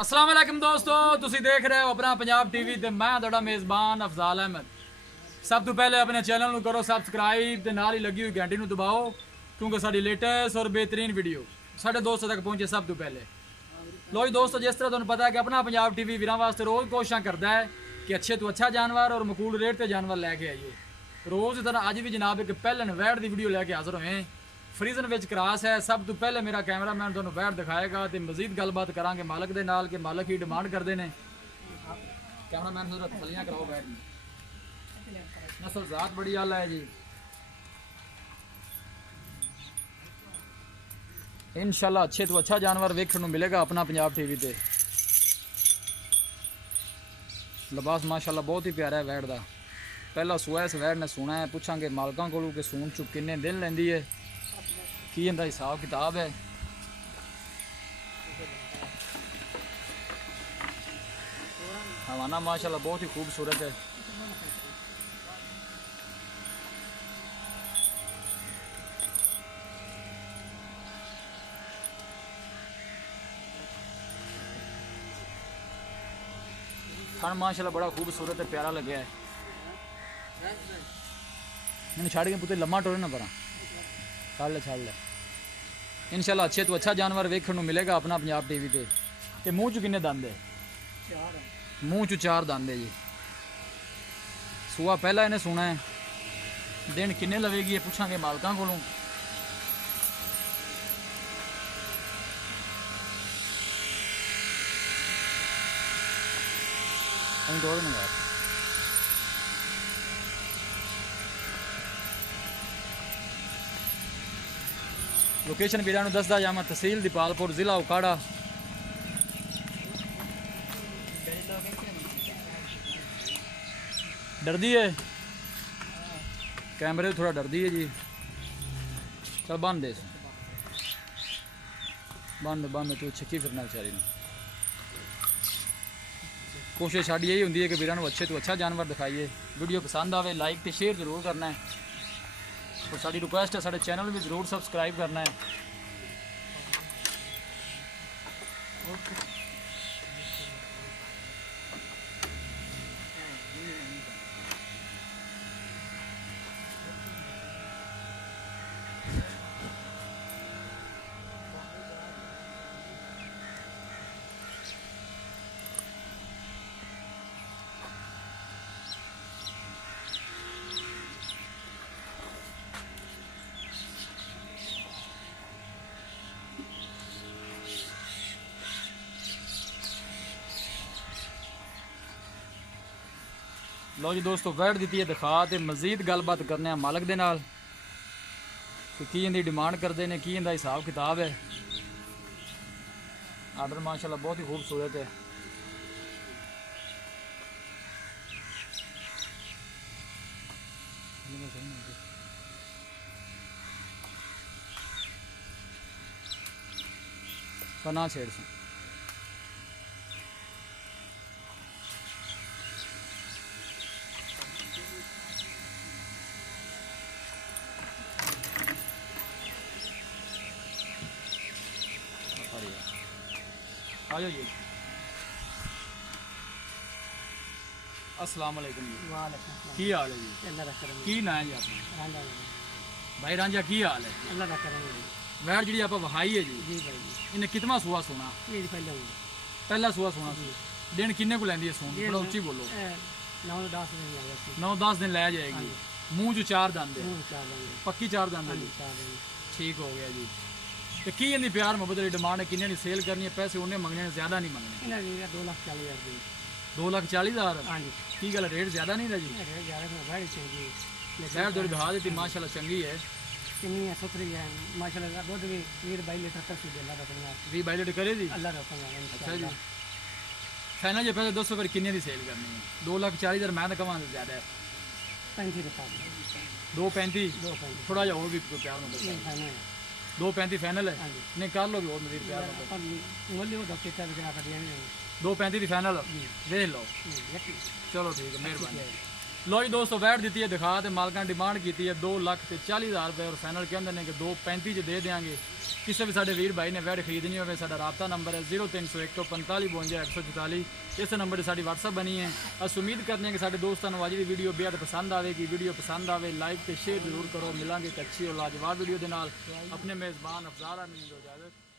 अस्सलाम वालेकुम दोस्तों, तुसी देख रहे हो अपना पंजाब टीवी ते मैं तुहाडा मेज़बान अफजाल अहमद। सब तो पहले अपने चैनल नूं करो सब्सक्राइब ते नाल ही लगी हुई घंटी नूं दबाओ क्योंकि साडी लेटेस्ट और बेहतरीन वीडियो साढ़े दोस्तों तक पहुंचे सब तो पहले। लो जी दोस्तों, जिस तरह तुहानूं पता है कि अपना पंजाब टीवी वीरां वास्ते रोज़ कोशिशां करदा है कि अच्छे तो अच्छा जानवर और मकूल रेट ते जानवर लैके आइए। रोज़ तरह अज भी जनाब एक पहलन वैड़ की वीडियो लैके हाजिर होए। फ्रीजन विच क्रास है। सब तो पहले मेरा कैमरामैन तुहानूं वैड़ दिखाएगा तो मजीद गलबात करांगे मालक दे नाल कि मालक ही डिमांड करते हैं। कैमरामैन थोड़ा तसलियां कराओ वैड़ दी। नस्ल ज़ात बड़ी आला है जी। इंशाल्लाह अच्छे तो अच्छा जानवर वेखने मिलेगा अपना पंजाब टीवी पे। लिबास माशाल्लाह बहुत ही प्यारा है वैड़ का। पहला सुआ इस वैड़ ने सुना है, पूछांगे मालकों को कि सून चुप किन्ने दिन लेंदी है, की इनका हिसाब किताब है। हवाना माशाल्लाह बहुत ही खूबसूरत है। खान माशाल्लाह बड़ा खूबसूरत है, प्यारा लगे है। छाड़ के पुते लम्मा टोरे ना परा छाड़ ले। इंशाल्लाह अच्छे तो अच्छा जानवर वेखने मिलेगा अपना पंजाब टीवी पे। ते मुँह च किन्ने दंद है? मुँह च 4 दंद है जी। सुआ पहला इन्हें सुना है, दिन किन्ने लवेगी पूछांगे मालकां कोलों। लोकेशन वीरां नूं दसदा जावां, तहसील दीपालपुर, जिला उकाड़ा। डरदी है कैमरे थोड़ा डरदी है जी। चल बंद दे, बंद तू छिक्की फिरना बेचारी ने। कोशिश साड़ी यही होंगी है कि वीरां नूं अच्छे तो अच्छा जानवर दिखाइए। वीडियो पसंद आवे लाइक तो शेयर जरूर करना है और साड़ी रिक्वेस्ट है साढ़े चैनल भी जरूर सब्सक्राइब करना है। लो जी दोस्तों, वैड़ दी है दिखा तो मजीद गलबात करने मालक दे नाल कि की इनकी डिमांड करते हैं, की इनका हिसाब किताब है। आर्डर माशाल्लाह बहुत ही खूबसूरत है। पना छेड़ से आ जाओ जी। अस्सलाम वालेकुम जी। की हाल है जी? की ना है जी अपना? भाई रांझा की हाल है? वैड़ जी आप वहाई है जी, इन्हें कितना सुआ सोना? पहला सुआ सोना दिन किन्ने को लैंदी है सोन? थोड़ा उच्ची बोलो। 9-10 दिन लै जाएगी। मुँह जो 4 दंद है, पक्की 4 दंद है। ठीक हो गया जी। तो की इनकी प्यार मोहब्बत की डिमांड है? किन्ने की सेल करनी है? पैसे उन्हें मंगने ने, ज्यादा नहीं मंगने? 2,40,000। की गल रेट ज्यादा नहीं था जी? वैड़ थोड़ी दिखा दी माशाल्लाह चंगी है। 20-22 लीटर करे जी। अच्छा जी। फाइनल जो पैसे 200 पर किन्ने की सेल करनी है? 2,40,000 मैं तो कमा ज्यादा है। 2,35 थोड़ा जा और भी प्यार में 2,35 फाइनल है। नहीं कर लो और मजीद प्यार 2,35 की फाइनल देख लो। चलो ठीक है, मेहरबानी। लो जी दोस्तों वैट दी है दिखा तो मालक डिमांड की है 2,40,000 रुपये और फाइनल कहते हैं कि 2,35 दे देंगे। किसी भी साढ़े वीर भाई ने वैट खरीदनी हो सा रबता नंबर है 0301 45 52 144। इस नंबर से साड़ी व्हाट्सअप बनी है। अस उम्मीद करते हैं कि साढ़े दोस्तों को आज की वीडियो बेहद पसंद आएगी। वीडियो पसंद आए लाइक तो शेयर जरूर करो। मिलेंगे एक अच्छी और लाजवाब वीडियो के नाल। अपने मेज़बान अफजाल अमीन को इजाज़त।